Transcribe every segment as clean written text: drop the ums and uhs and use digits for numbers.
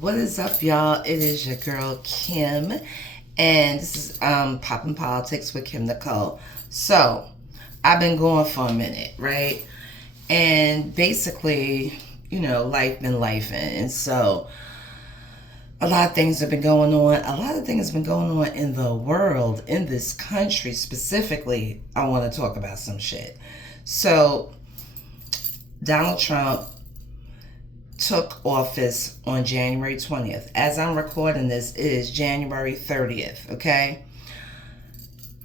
What is up, y'all? It is your girl Kim, and this is Poppin' Politics with Kim Nicole. So, I've been going for a minute, right? And basically, life been lifing, and so a lot of things have been going on. A lot of things have been going on in the world, in this country specifically. I want to talk about some shit. So, Donald Trump took office on January 20th. As I'm recording this, it is January 30th, okay?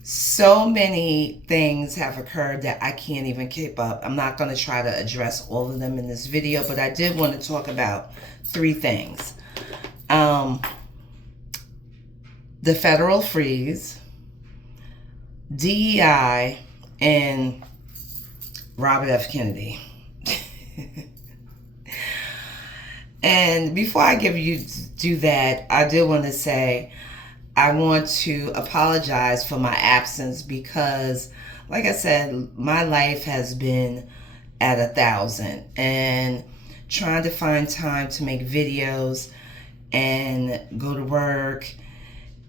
So many things have occurred that I can't even keep up. I'm not going to try to address all of them in this video, but I did want to talk about three things. The federal freeze, DEI, and Robert F. Kennedy. And before I do that, I do want to say I want to apologize for my absence because, like I said, my life has been at 1,000 and trying to find time to make videos and go to work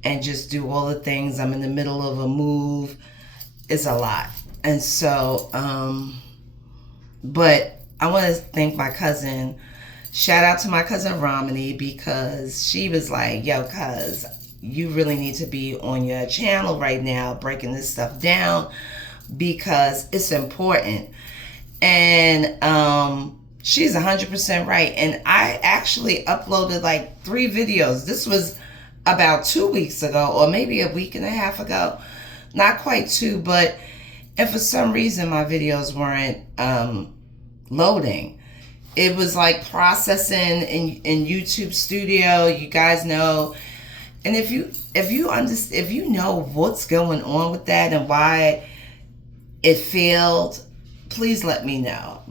and just do all the things. I'm in the middle of a move. It's a lot. And so, but I want to thank my cousin. Shout out to my cousin Romney because she was like, yo, cuz, you really need to be on your channel right now breaking this stuff down because it's important. And she's 100% right. And I actually uploaded like 3 videos. This was about 2 weeks ago or maybe a week and a half ago. Not quite 2, and for some reason my videos weren't loading. It was like processing in YouTube Studio, you guys know. And if you know what's going on with that and why it failed, please let me know.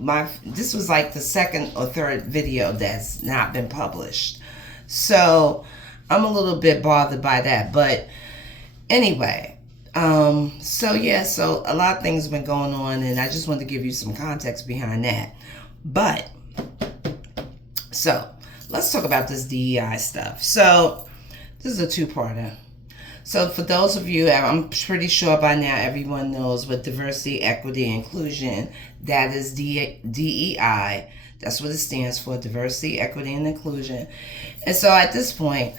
This was like the second or third video that's not been published. So I'm a little bit bothered by that. But anyway, so a lot of things have been going on and I just wanted to give you some context behind that. But so let's talk about this DEI stuff. So this is a 2-parter. So for those of you, I'm pretty sure by now everyone knows what diversity, equity, inclusion, that is DEI. That's what it stands for, diversity, equity, and inclusion. And so at this point,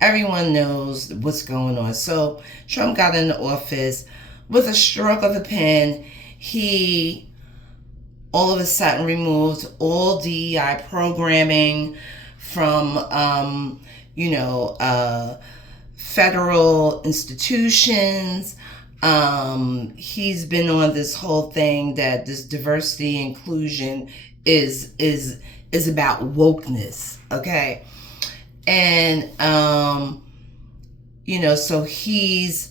everyone knows what's going on. So Trump got into office with a stroke of a pen. He all of a sudden removed all DEI programming from, federal institutions. He's been on this whole thing that this diversity inclusion is about wokeness, okay? And, so he's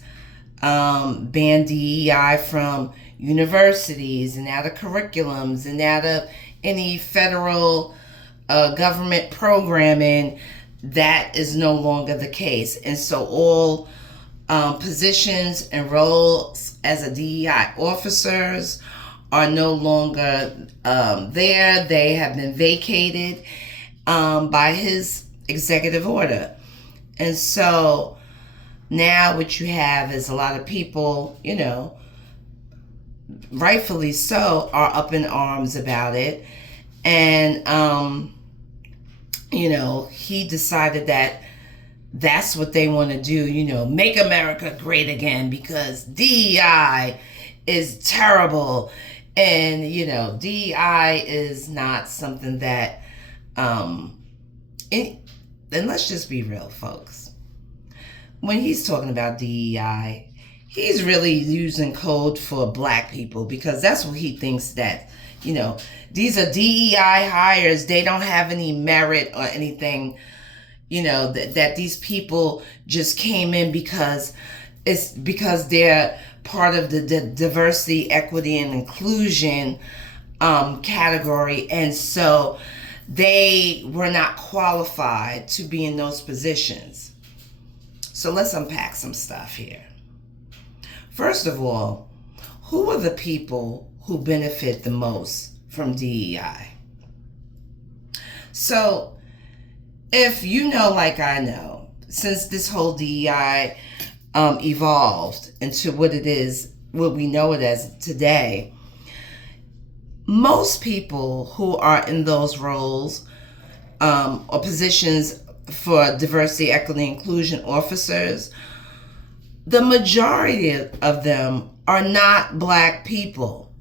banned DEI from universities and out of curriculums and out of any federal government programming. That is no longer the case. And so all positions and roles as a DEI officers are no longer there. They have been vacated by his executive order. And so now what you have is a lot of people, rightfully so, are up in arms about it. And, he decided that that's what they want to do, make America great again because DEI is terrible. And, DEI is not something that, and let's just be real, folks. When he's talking about DEI, he's really using code for black people because that's what he thinks that, these are DEI hires. They don't have any merit or anything, that these people just came in because they're part of the diversity, equity, and inclusion category. And so they were not qualified to be in those positions. So let's unpack some stuff here. First of all, who are the people who benefit the most from DEI? So if you know, like I know, since this whole DEI evolved into what it is, what we know it as today, most people who are in those roles or positions for diversity, equity, inclusion officers, the majority of them are not Black people.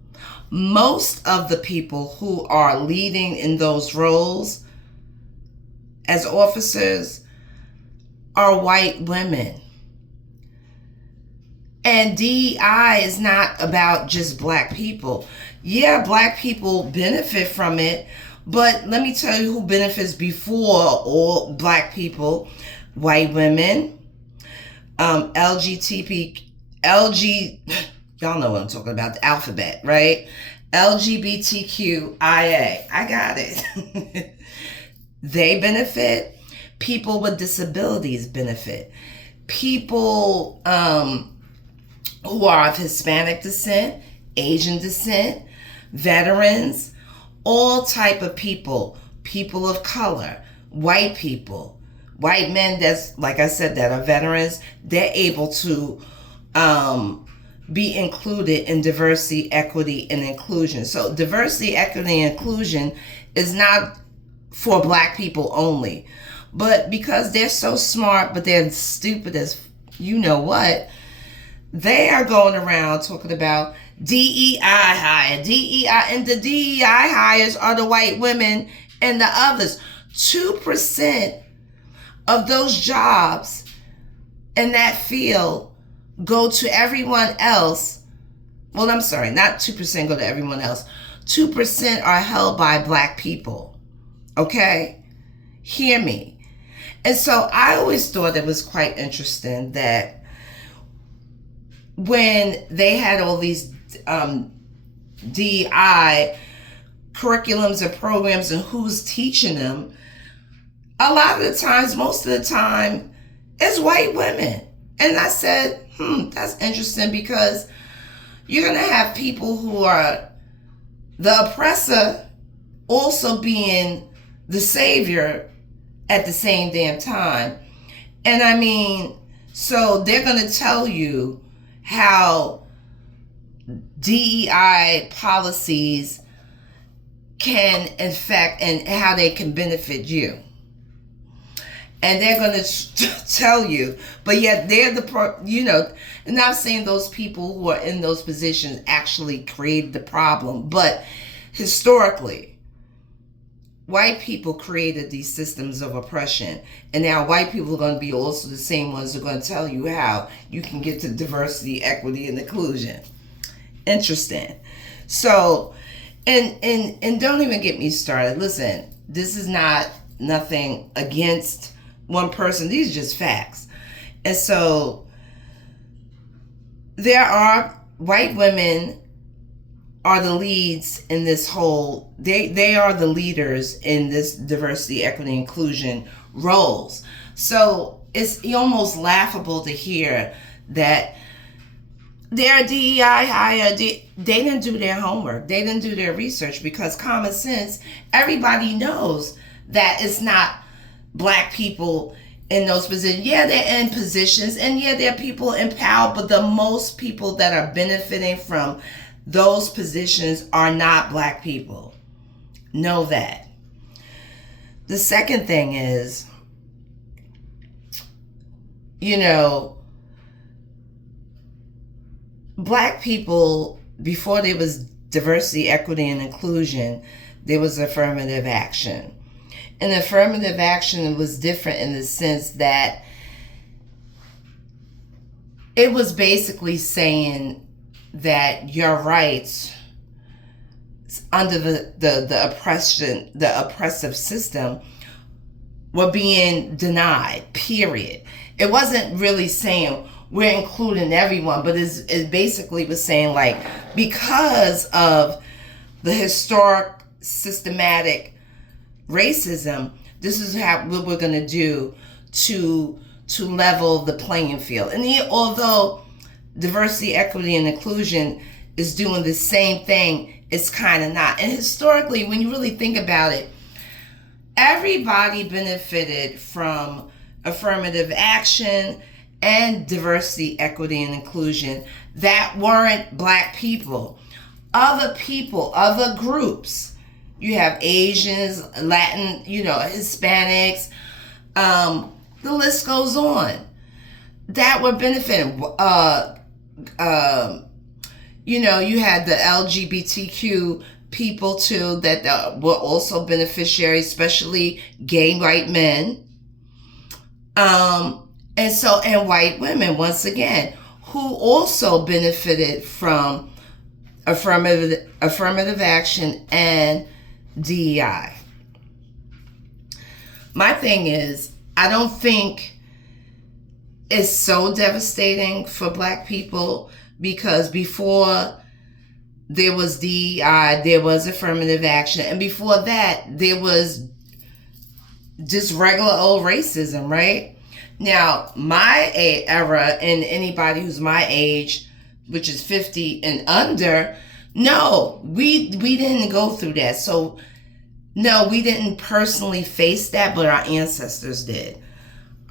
Most of the people who are leading in those roles as officers are white women. And DEI is not about just Black people. Yeah, Black people benefit from it, but let me tell you who benefits before all Black people: white women, y'all know what I'm talking about, the alphabet, right? LGBTQIA. I got it. They benefit. People with disabilities benefit. People who are of Hispanic descent, Asian descent, veterans, all type of people, people of color, white people, white men that's, like I said, that are veterans, they're able to be included in diversity, equity, and inclusion. So diversity, equity, and inclusion is not for Black people only. But because they're so smart, but they're stupid as you know what, they are going around talking about DEI hire, DEI, and the DEI hires are the white women and the others. 2% of those jobs in that field go to everyone else. Well, I'm sorry, not 2% go to everyone else. 2% are held by Black people. Okay? Hear me. And so I always thought it was quite interesting that when they had all these DEI curriculums and programs and who's teaching them, a lot of the times, most of the time, it's white women. And I said, that's interesting, because you're going to have people who are the oppressor also being the savior at the same damn time. And I mean, so they're going to tell you how DEI policies can affect and how they can benefit you. And they're going to tell you, but yet they're and not saying those people who are in those positions actually created the problem, but historically, white people created these systems of oppression, and now white people are going to be also the same ones who are going to tell you how you can get to diversity, equity, and inclusion. Interesting. So, and don't even get me started. Listen, this is not nothing against one person. These are just facts. And so, there are white women are the leads in this whole, they are the leaders in this diversity, equity, inclusion roles. So it's almost laughable to hear that their DEI hire, they didn't do their homework. They didn't do their research, because common sense, everybody knows that it's not Black people in those positions. Yeah, they're in positions, and yeah, there are people in power, but the most people that are benefiting from those positions are not Black people. Know that. The second thing is, Black people, before there was diversity, equity, and inclusion, there was affirmative action. And affirmative action was different in the sense that it was basically saying that your rights under the oppression, the oppressive system, were being denied, period. It wasn't really saying we're including everyone, but it basically was saying, like, because of the historic systematic racism, this is what we're going to do to level the playing field. And although diversity, equity, and inclusion is doing the same thing, it's kind of not. And historically, when you really think about it, everybody benefited from affirmative action and diversity, equity, and inclusion that weren't Black people. Other people, other groups. You have Asians, Latin, Hispanics. The list goes on. That were benefiting. You had the LGBTQ people too that were also beneficiaries, especially gay white men. And white women, once again, who also benefited from affirmative action and DEI. My thing is, I don't think it's so devastating for Black people, because before there was DEI, there was affirmative action, and before that, there was just regular old racism, right? Now, my era, and anybody who's my age, which is 50 and under, no, we didn't go through that. So, no, we didn't personally face that, but our ancestors did.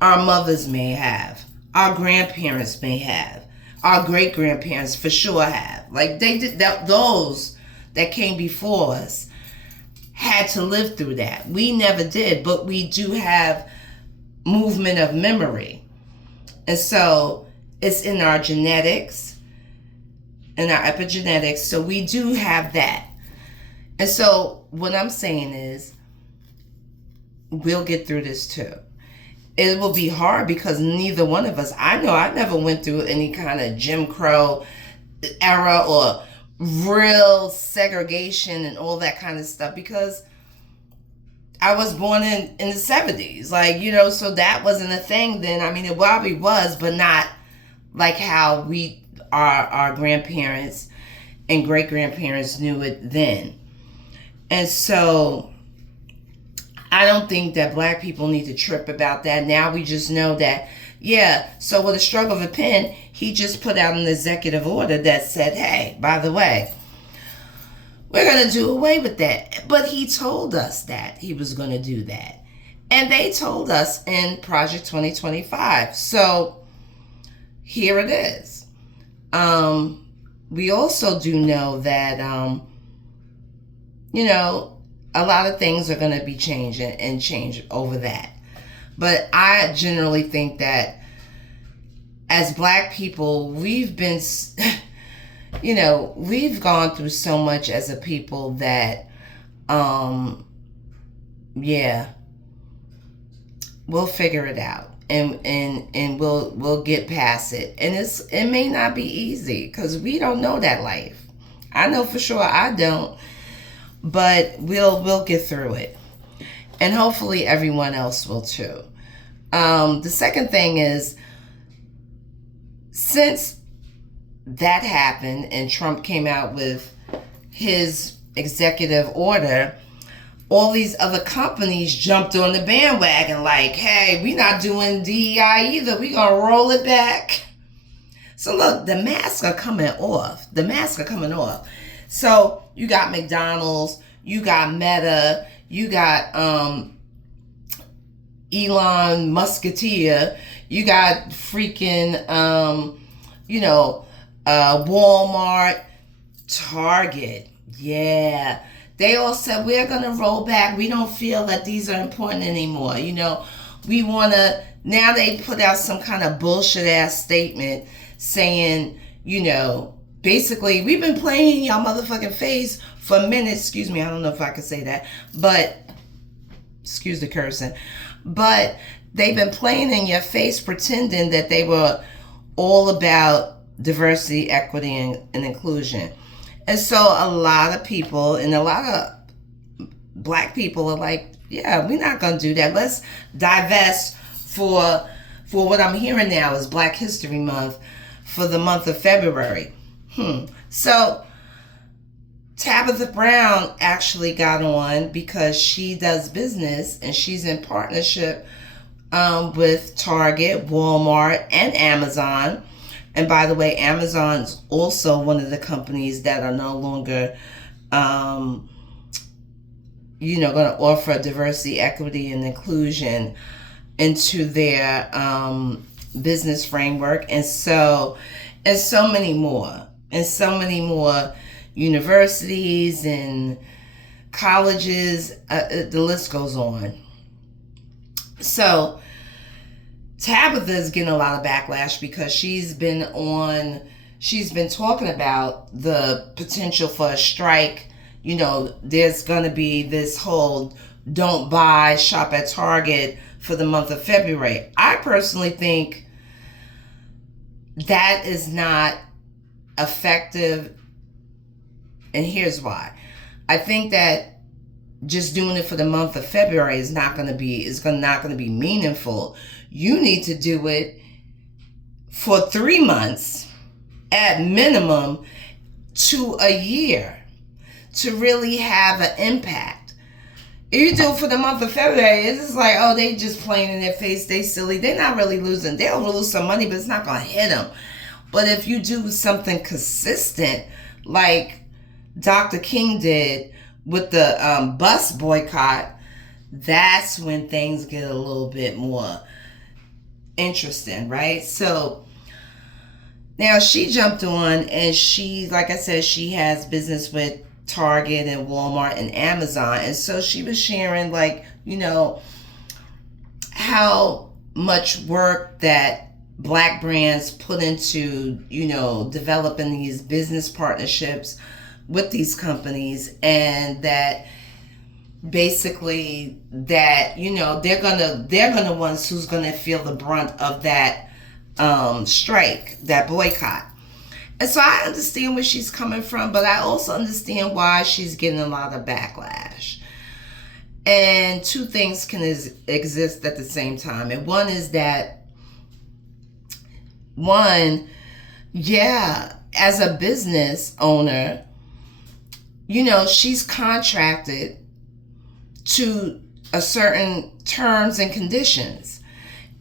Our mothers may have. Our grandparents may have. Our great-grandparents for sure have. Like, they did that. Those that came before us had to live through that. We never did, but we do have movement of memory. And so it's in our genetics, in our epigenetics. So we do have that. And so what I'm saying is, we'll get through this too. It will be hard because neither one of us, I know I never went through any kind of Jim Crow era or real segregation and all that kind of stuff, because I was born in the 70s. Like, so that wasn't a thing then. I mean, it probably was, but not like how our grandparents and great-grandparents knew it then. And so I don't think that Black people need to trip about that. Now we just know that, so with a stroke of a pen, he just put out an executive order that said, hey, by the way, we're going to do away with that. But he told us that he was going to do that. And they told us in Project 2025. So here it is. We also do know that, a lot of things are going to be changing and change over that. But I generally think that as Black people, we've been, we've gone through so much as a people that, we'll figure it out and we'll get past it. And it may not be easy because we don't know that life. I know for sure I don't. But we'll get through it. And hopefully everyone else will too. The second thing is, since that happened and Trump came out with his executive order, all these other companies jumped on the bandwagon like, hey, we're not doing DEI either. We're going to roll it back. So look, the masks are coming off. So you got McDonald's, you got Meta, you got Elon Musketeer, you got freaking, Walmart, Target. Yeah. They all said, we're going to roll back. We don't feel that these are important anymore. We want to, now they put out some kind of bullshit ass statement saying, basically, we've been playing in y'all motherfucking face for minutes. Excuse me, I don't know if I could say that, but excuse the cursing. But they've been playing in your face, pretending that they were all about diversity, equity, and inclusion. And so a lot of people and a lot of Black people are like, yeah, we're not going to do that. Let's divest for what I'm hearing now is Black History Month for the month of February. So Tabitha Brown actually got on because she does business and she's in partnership with Target, Walmart, and Amazon. And by the way, Amazon's also one of the companies that are no longer going to offer diversity, equity, and inclusion into their business framework, and so many more, universities and colleges. The list goes on. So Tabitha is getting a lot of backlash because she's been talking about the potential for a strike. There's going to be this whole don't buy, shop at Target for the month of February. I personally think that is not effective, and here's why. I think that just doing it for the month of February is not going to be meaningful. You need to do it for 3 months at minimum to a year to really have an impact. If you do it for the month of February, it's just like, oh, they just playing in their face, they silly. They're not really losing. They'll lose some money, but it's not going to hit them. But if you do something consistent, like Dr. King did with the bus boycott, that's when things get a little bit more interesting, right? So now she jumped on, and she, like I said, she has business with Target and Walmart and Amazon. And so she was sharing, like, how much work that Black brands put into, developing these business partnerships with these companies, and that basically that, they're gonna ones who's gonna feel the brunt of that strike, that boycott. And so I understand where she's coming from, but I also understand why she's getting a lot of backlash. And two things can exist at the same time. And one is that, as a business owner, she's contracted to a certain terms and conditions.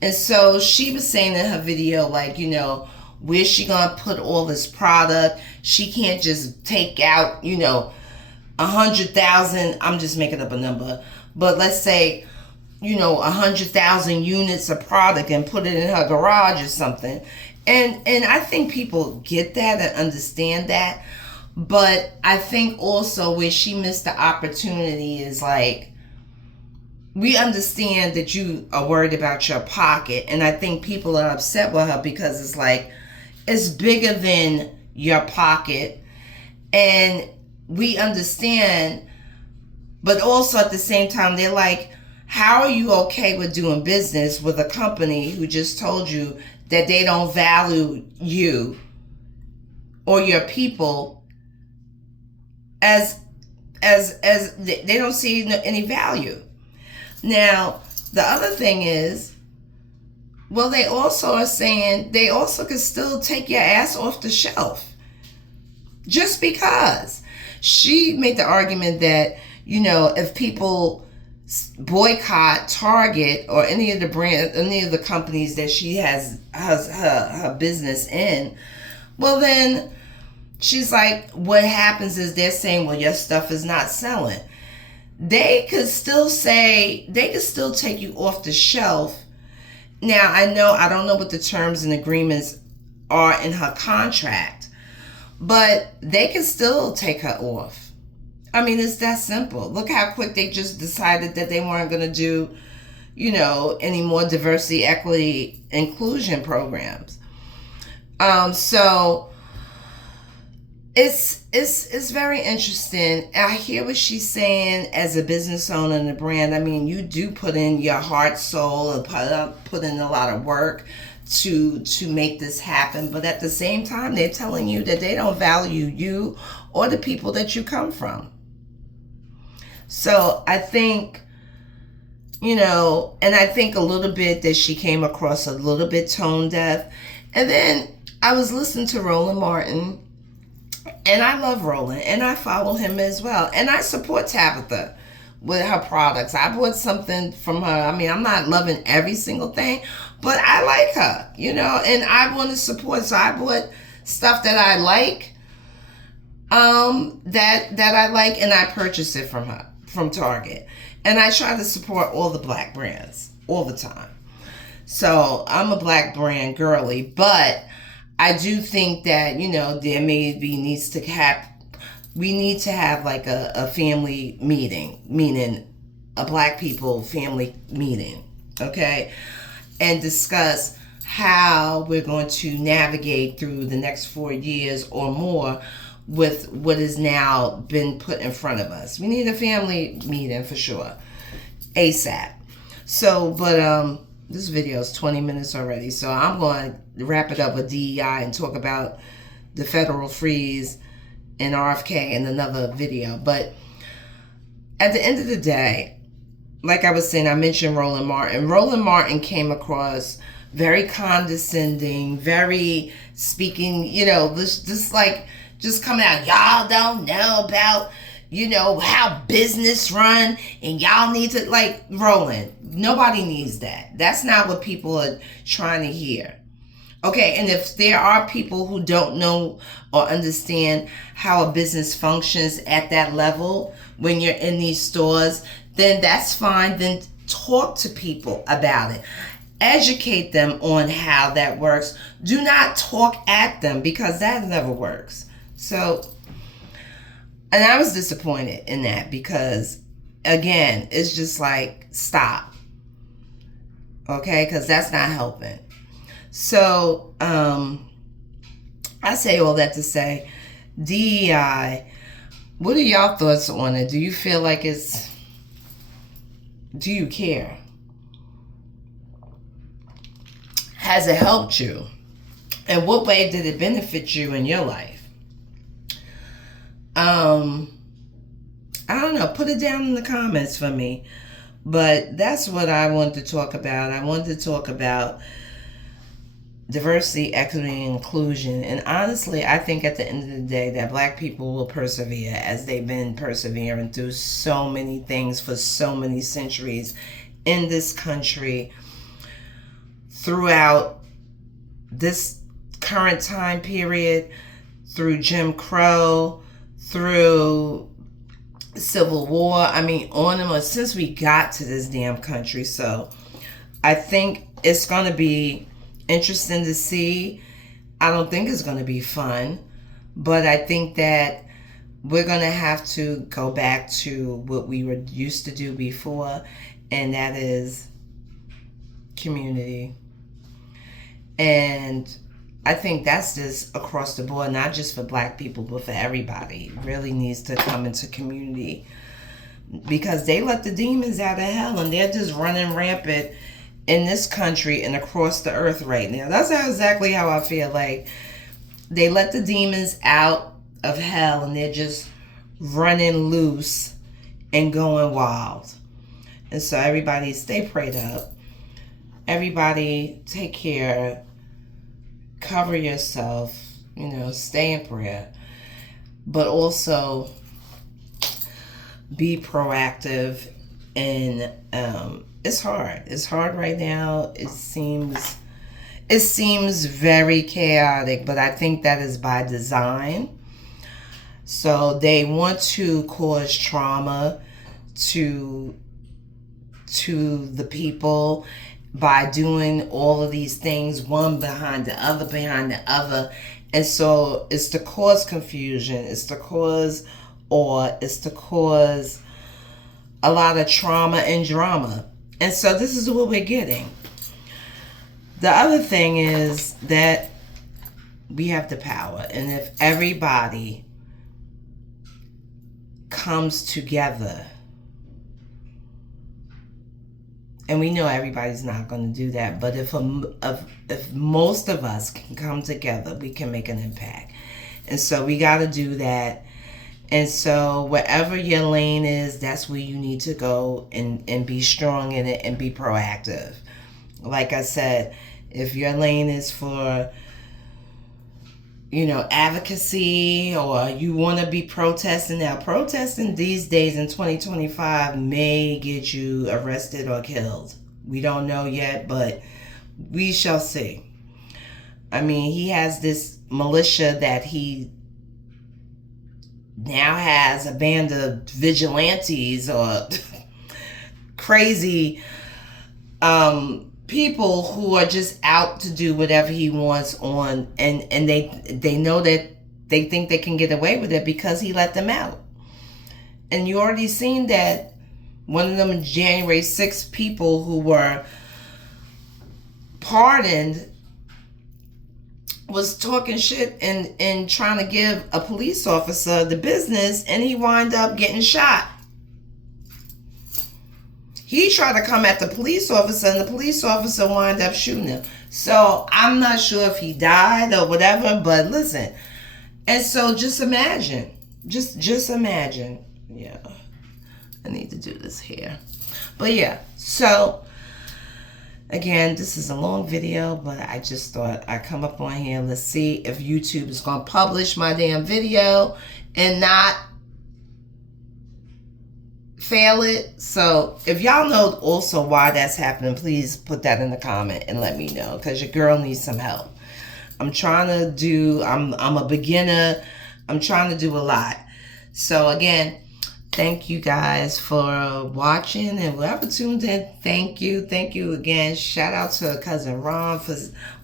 And so she was saying in her video, like, where's she gonna put all this product? She can't just take out, 100,000, I'm just making up a number, but let's say, 100,000 units of product and put it in her garage or something. And I think people get that and understand that. But I think also where she missed the opportunity is, like, we understand that you are worried about your pocket. And I think people are upset with her because it's like, it's bigger than your pocket. And we understand, but also at the same time, they're like, how are you okay with doing business with a company who just told you that they don't value you or your people as they don't see any value? Now, the other thing is, well, they also are saying they also could still take your ass off the shelf. Just because. She made the argument that, if people boycott Target or any of the companies that she has her business in, well, then she's like, what happens is they're saying, well, your stuff is not selling. They could still take you off the shelf. Now, I don't know what the terms and agreements are in her contract, but they can still take her off. I mean, it's that simple. Look how quick they just decided that they weren't going to do, any more diversity, equity, inclusion programs. So it's very interesting. I hear what she's saying as a business owner and a brand. I mean, you do put in your heart, soul, and put in a lot of work to make this happen. But at the same time, they're telling you that they don't value you or the people that you come from. So I think, and I think a little bit that she came across a little bit tone deaf. And then I was listening to Roland Martin, and I love Roland, and I follow him as well. And I support Tabitha with her products. I bought something from her. I mean, I'm not loving every single thing, but I like her, and I want to support. So I bought stuff that I like, that I like, and I purchased it from her. from Target. And I try to support all the black brands all the time. So I'm a black brand girly, but I do think that, there maybe we need to have like a family meeting, meaning a black people family meeting, okay? And discuss how we're going to navigate through the next 4 years or more with what has now been put in front of us. We need a family meeting for sure, ASAP. So, but this video is 20 minutes already, so I'm going to wrap it up with DEI and talk about the federal freeze and RFK in another video. But at the end of the day, like I was saying, I mentioned Roland Martin. Roland Martin came across very condescending, very speaking, just coming out, y'all don't know about, how business run, and y'all need to, Roland, nobody needs that. That's not what people are trying to hear. Okay, and if there are people who don't know or understand how a business functions at that level when you're in these stores, then that's fine. Then talk to people about it. Educate them on how that works. Do not talk at them, because that never works. So, and I was disappointed in that, because, again, it's just like, stop. Okay, because that's not helping. So, I say all that to say, DEI, what are y'all thoughts on it? Do you feel like do you care? Has it helped you? And what way did it benefit you in your life? I don't know. Put it down in the comments for me. But that's what I wanted to talk about. I wanted to talk about diversity, equity, and inclusion. And honestly, I think at the end of the day that black people will persevere, as they've been persevering through so many things for so many centuries in this country, throughout this current time period, through Jim Crow, through Civil War. I mean, on and on, since we got to this damn country. So I think it's going to be interesting to see. I don't think it's going to be fun, but I think that we're going to have to go back to what we were used to do before, and that is community. And I think that's just across the board, not just for black people, but for everybody. It really needs to come into community, because they let the demons out of hell, and they're just running rampant in this country and across the earth right now. That's exactly how I feel. Like, they let the demons out of hell, and they're just running loose and going wild. And so everybody stay prayed up. Everybody take care. Cover yourself. Stay in prayer. But also be proactive. And it's hard. It's hard right now. It seems very chaotic, but I think that is by design. So they want to cause trauma to the people by doing all of these things, one behind the other. And so it's to cause confusion, it's to cause awe, it's to cause a lot of trauma and drama. And so this is what we're getting. The other thing is that we have the power. And if everybody comes together, and we know everybody's not going to do that, but if most of us can come together, we can make an impact. And so we got to do that. And so wherever your lane is, that's where you need to go and be strong in it and be proactive. Like I said, if your lane is for, advocacy, or you want to be protesting. Now, protesting these days in 2025 may get you arrested or killed. We don't know yet, but we shall see. I mean, he has this militia that he now has a band of vigilantes or crazy people who are just out to do whatever he wants on, and they know that they think they can get away with it because he let them out. And you already seen that one of them January 6th people who were pardoned was talking shit and trying to give a police officer the business, and he wound up getting shot. He tried to come at the police officer, and the police officer wound up shooting him. So I'm not sure if he died or whatever, but listen. And so just imagine. Just imagine. Yeah. I need to do this here. But yeah, so again, this is a long video, but I just thought I'd come up on here and let's see if YouTube is going to publish my damn video and not fail it. So if y'all know also why that's happening, please put that in the comment and let me know, because your girl needs some help. I'm trying to do, I'm a beginner. I'm trying to do a lot. So again, thank you guys for watching, and whoever tuned in, thank you. Thank you again. Shout out to cousin Ron for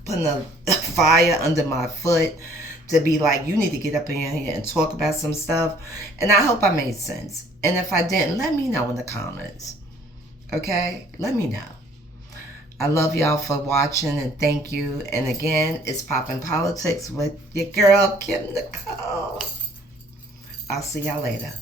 putting a fire under my foot to be like, you need to get up in here and talk about some stuff. And I hope I made sense. And if I didn't, let me know in the comments. Okay? Let me know. I love y'all for watching, and thank you. And again, it's Poppin' Politics with your girl, Kim Nicole. I'll see y'all later.